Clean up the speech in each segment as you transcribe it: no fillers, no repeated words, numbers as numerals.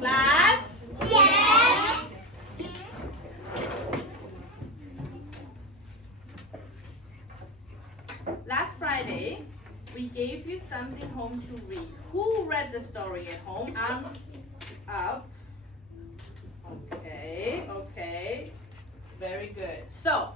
Class? Yes. Last Friday, we gave you something home to read. Who read the story at home? Arms up. Okay, okay. Very good. So,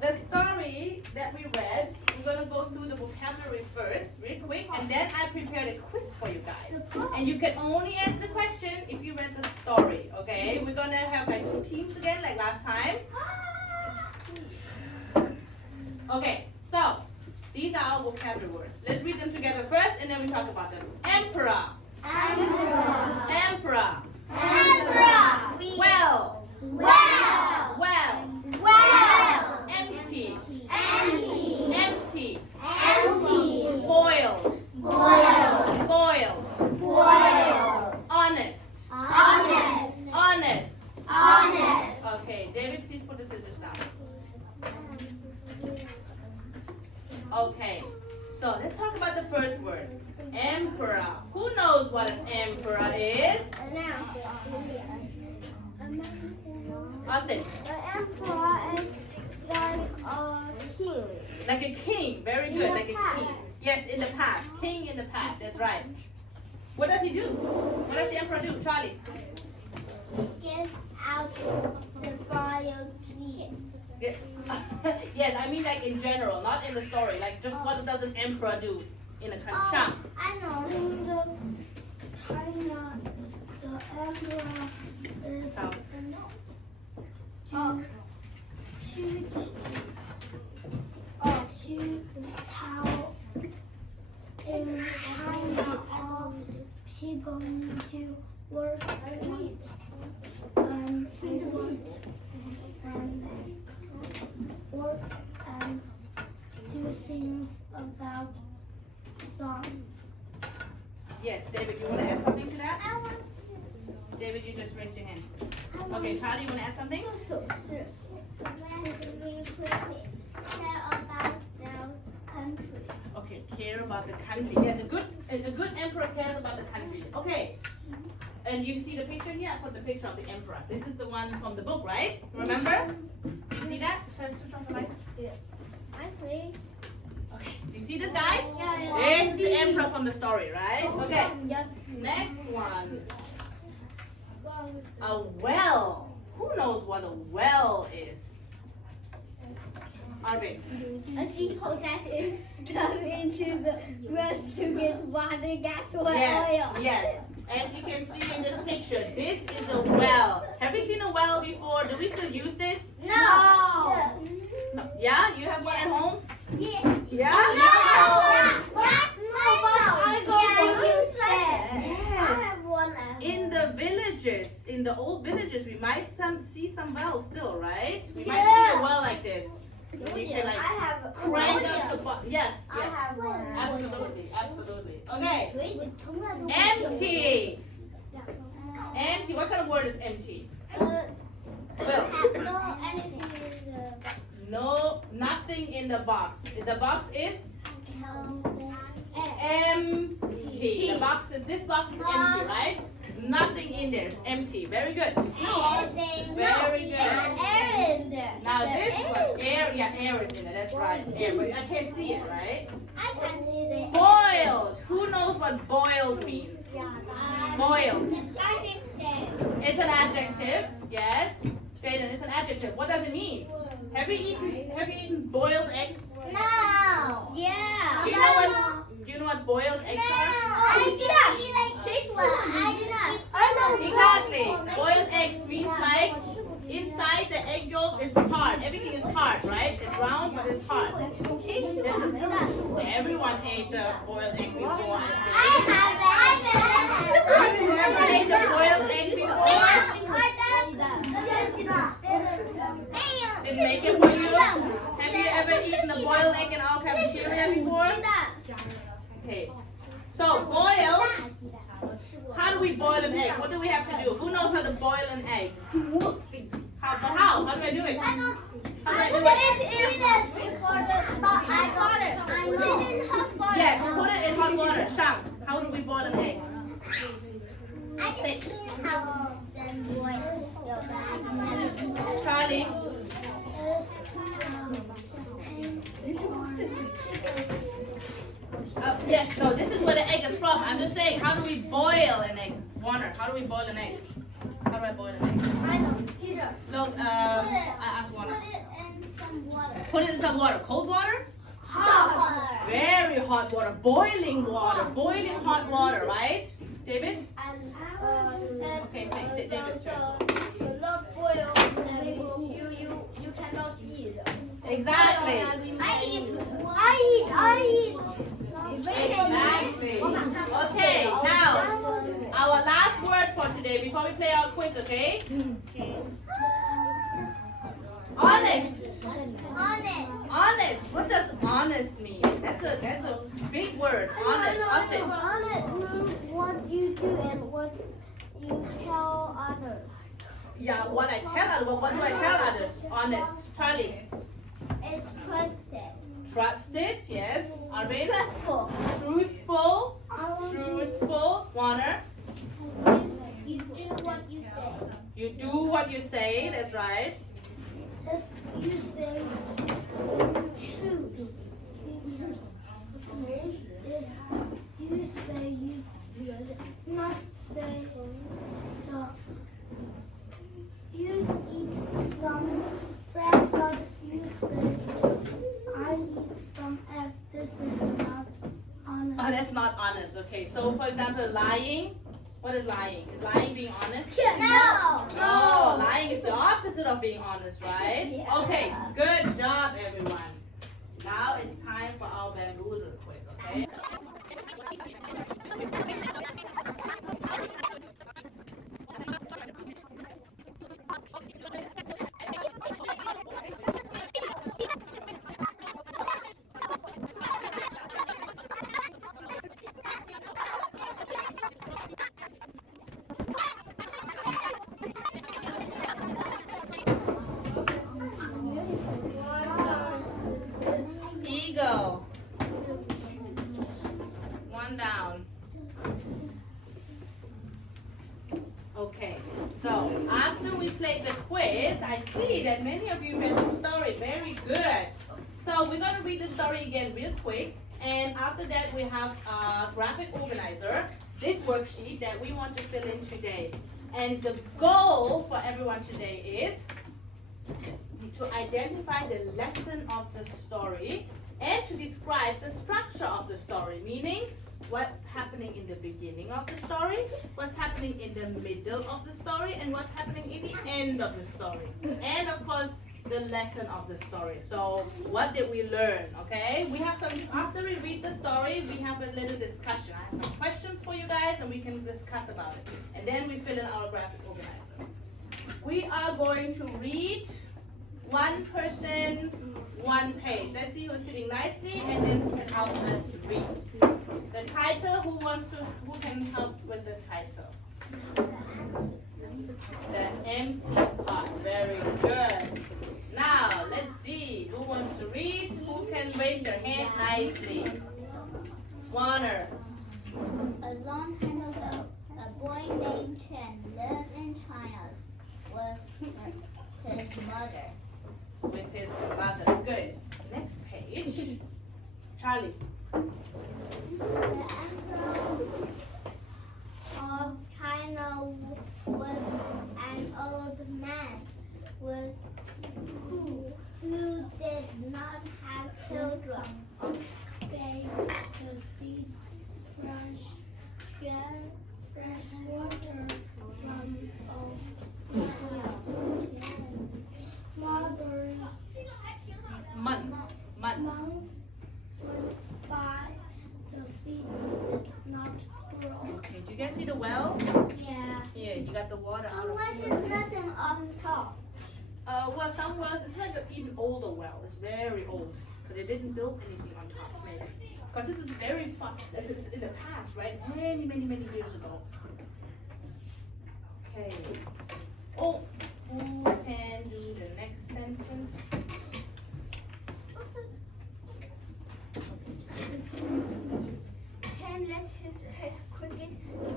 the story that we read, we're going to go through the vocabulary first, real quick, and then I prepared a quiz for you guys. And you can only answer the question if you read the story, okay? We're going to have like 2 teams again, like last time. Okay, so these are our vocabulary words. Let's read them together first, and then we talk about them. Emperor. Emperor. Emperor. Emperor. Well. Well. Well. Well. Empty. Empty. Empty. Empty. Boiled. Boiled. Boiled. Boiled. Honest. Honest. Honest. Honest. Okay, David, please put the scissors down. Okay, so let's talk about the first word. Emperor. Who knows what an emperor is? Austin. The emperor is like a king. Like a king. Very good. Like a king. Yes, in the past. King in the past. That's right. What does he do? What does the emperor do, Charlie? Get out the royal seat. Yes. Yes, I mean like in general, not in the story. Like just what does an emperor do in a country? Shang. I know. In China, the emperor is Oh. to tell in China all people need to work and they want and work and do things about song. Yes, David, you want to add something to that? David, you just raised your hand. Okay, Charlie, you want to add something? Care about their country. Okay, care about the country. Yes, a good emperor cares about the country. Okay. And you see the picture here? I put the picture of the emperor. This is the one from the book, right? Remember? You see that? Shall I switch off the lights? I see. Okay. Do you see this guy? Yeah. This is the emperor from the story, right? Okay. Yes. Next one. A well. Who knows what a well is? Arvin. A simple that is stuck into the ground to get water, gas, or oil. Yes. As you can see in this picture, this is a well. Have you seen a well before? Do we still use this? No. No. Yeah? You have one at home? Yeah. Yeah? In the villages, in the old villages, we might see some wells still, right? We might see a well like this. We can like crank up the bottom. Yes, yes. Absolutely, absolutely. Okay. Empty. Empty. What kind of word is empty? Well, No anything in the no, nothing in the box. The box is empty. The box is, this box is empty, right? There's nothing in there. It's empty. Very good. Very good. Air in there. Now this one, air, yeah, air is in it. That's right. Air, but I can't see it, right? I can see the Boiled. Who knows what boiled means? Boiled. It's an adjective. Yes. Jaden, it's an adjective. What does it mean? Have you eaten boiled eggs? No. Yeah. Do you know what boiled eggs are? Exactly. Boiled eggs means like inside the egg yolk is hard. Everything is hard, right? It's round, but it's hard. Everyone ate a boiled egg before. Have you ever ate a boiled egg before? Did make it for you? Have you ever eaten a boiled egg in our cafeteria before? Okay. So boiled. How do we boil an egg? What do we have to do? Who knows how to boil an egg? How? How do I do it? How do I do it? Yes, put it in hot water. Shang, how do we boil an egg? I can see then boil. Charlie. Yes, so this is where the egg is from. I'm just saying, how do we boil an egg? Warner, how do we boil an egg? How do I boil an egg? I know. Peter. Look, I asked Warner. Put it in some water. Put it in some water. Cold water? Hot water. Very hot water. Boiling water. Boiling hot water, right? David? Okay, David's turn. Not boil. You cannot eat. Exactly. I eat. Exactly. Okay, now, our last word for today before we play our quiz, okay? Honest. Honest. Honest. What does honest mean? That's a big word. Honest. Austin. Honest means what you do and what you tell others. Yeah, what I tell others. What do I tell others? Honest. Charlie. It's trusted. Trusted. Yes. Arvin. Trustful. Truthful. Truthful. Warner. You do what you say. You do what you say. That's right. As you say, choose. Is you say you not say the. You eat some bread, but you say I eat some egg. This is not honest. Oh, that's not honest. Okay. So, for example, lying. What is lying? Is lying being honest? No. No, lying is the opposite of being honest, right? Yeah. Okay, good job, everyone. Now it's time for our bamboozle quiz, okay? Eagle. One down. Okay, so after we played the quiz, I see that many of you read the story. Very good. So we're going to read the story again real quick. And after that, we have a graphic organizer, this worksheet that we want to fill in today. And the goal for everyone today is to identify the lesson of the story and to describe the structure of the story, meaning what's happening in the beginning of the story, what's happening in the middle of the story, and what's happening in the end of the story. And of course, the lesson of the story. So what did we learn, okay? We have some, after we read the story, we have a little discussion. I have some questions for you guys and we can discuss about it. And then we fill in our graphic organizer. We are going to read one person, one page. Let's see who's sitting nicely and then who can help us read. The title, who can help with the title? The empty pot, very good. Now, let's see, who wants to read? Who can raise their hand nicely? Warner. A long time ago, a boy named Chen lived in China with his mother. With his mother. Good. Next page. Charlie. The emperor of China was an old man who did not have children. Gave the seed fresh water from a well. Months. Months went by, the seed did not grow. Okay, do you guys see the well? Yeah. Here, you got the water out of What it. is nothing on top? Well, some wells, it's like an even older well. It's very old. So they didn't build anything on top, maybe. Because this is very far, it's in the past, right? Many, many, many years ago. Okay. Oh, who can do the next sentence? Chen let his head cricket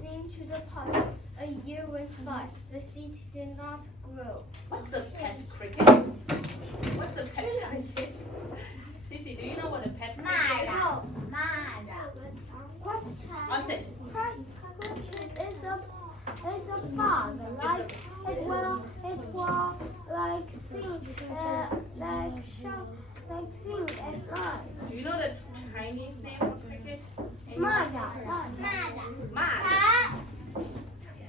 sing to the pot. A year went by. but the seed did not grow. What's a pet cricket? What's a pet cricket? Sissy, do you know what a pet cricket is? Austin. It's a bug. Like it will like sing sing at night. Do you know the Chinese name for cricket? Mada.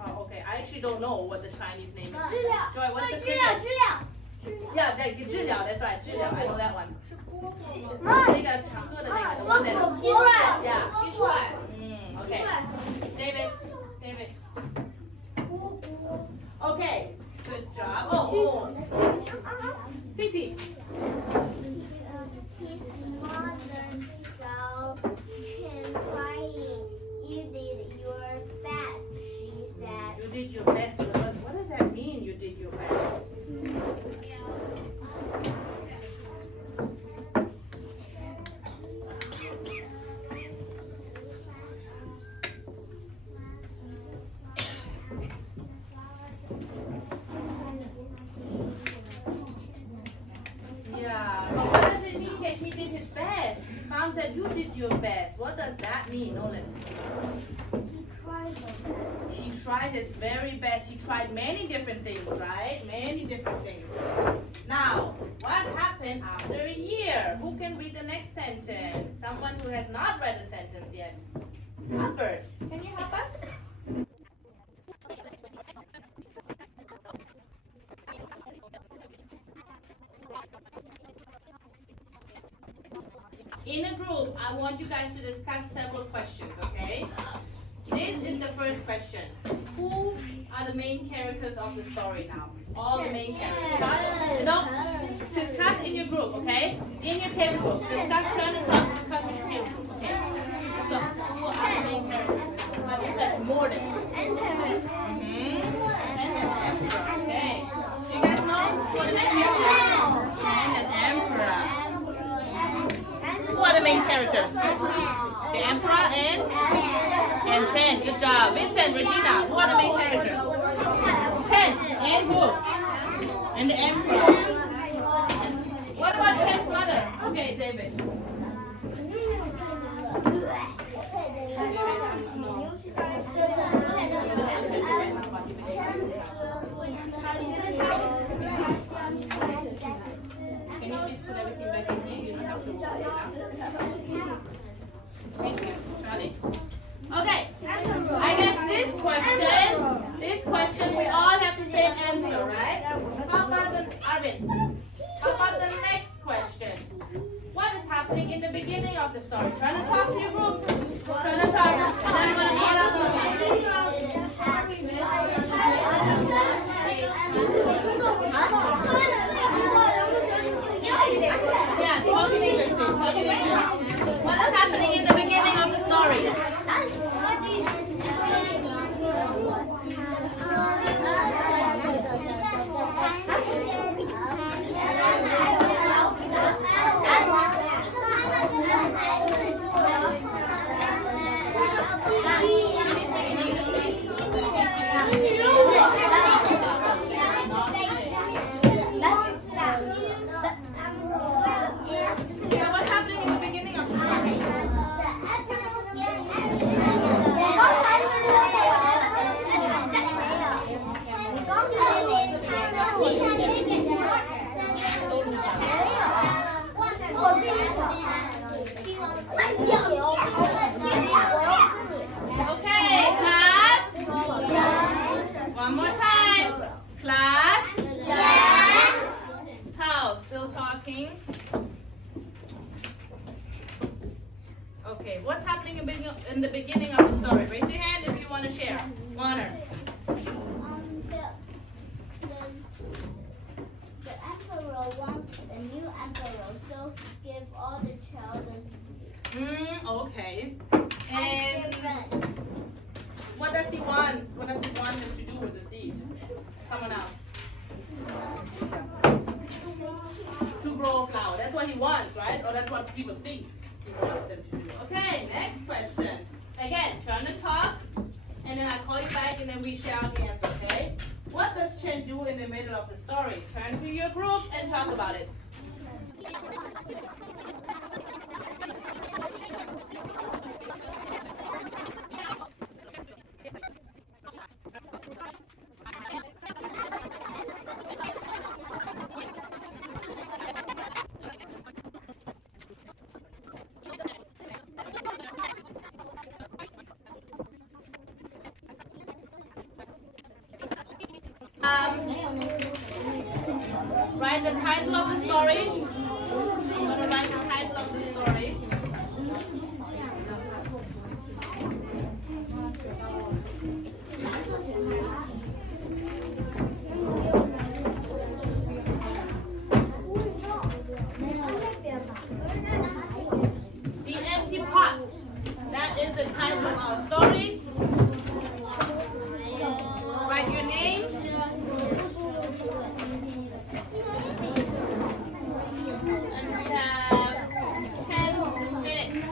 Oh, okay. I actually don't know what the Chinese name is. 知了 Joy, what's a 知 cricket? 了 Yeah, the 知了, that's right. 知了, I know that one. 妈那个唱歌的那个 the one that- 蟋蟀 Yeah, 蟋蟀. Okay. David. Okay, good job. Oh. Sissy. His mother saw him crying. You did your best, she said. You did your best. What does that mean, you did your best? Yeah, but what does it mean that he did his best? His mom said you did your best. What does that mean, Nolan? He tried his very best. He tried many different things, right? Many different things. Now, what happened after a year? Who can read the next sentence? Someone who has not read a sentence yet. Albert, can you help us? In a group, I want you guys to discuss several questions, okay? This is the first question. Who are the main characters of the story now? All the main characters. Discuss in your group, okay? In your table group. Discuss, turn and talk, discuss in your table group, okay? So, who are the main characters? Like you said, more than two. Okay. So you guys know who are the main characters? And an emperor. Who are the main characters? The emperor and Chen. Good job. Vincent, Regina, who are the main characters? Chen and who? And the emperor. What about Chen's mother? Okay, David. Can you please put everything back in here? You don't have to walk it now. Thank you, Charlie. Okay, I guess this question, we all have the same answer, right? How about the, Arvin? How about the next question? What is happening in the beginning of the story? Try to talk to your group. Try to talk. And then we're going to Yeah, talk in English, please. Talk in English. What is happening in the beginning of the story? What's happening in the beginning of the story? Okay, class. One more time. Class. Yes. Tao, still talking. Okay, what's happening in the beginning of the story? Raise your hand if you want to share. Warner. The emperor wants a new emperor, so give all the children Okay. And what does he want? What does he want them to do with the seed? Someone else. To grow a flower. That's what he wants, right? Or that's what people think he wants them to do. Okay, next question. Again, turn to talk and then I call you back, and then we share the answer, okay? What does Chen do in the middle of the story? Turn to your group and talk about it. Write the title of the story. I'm gonna write the title of the story. The empty pot. That is the title of our story. Write your name. And we have 10 minutes.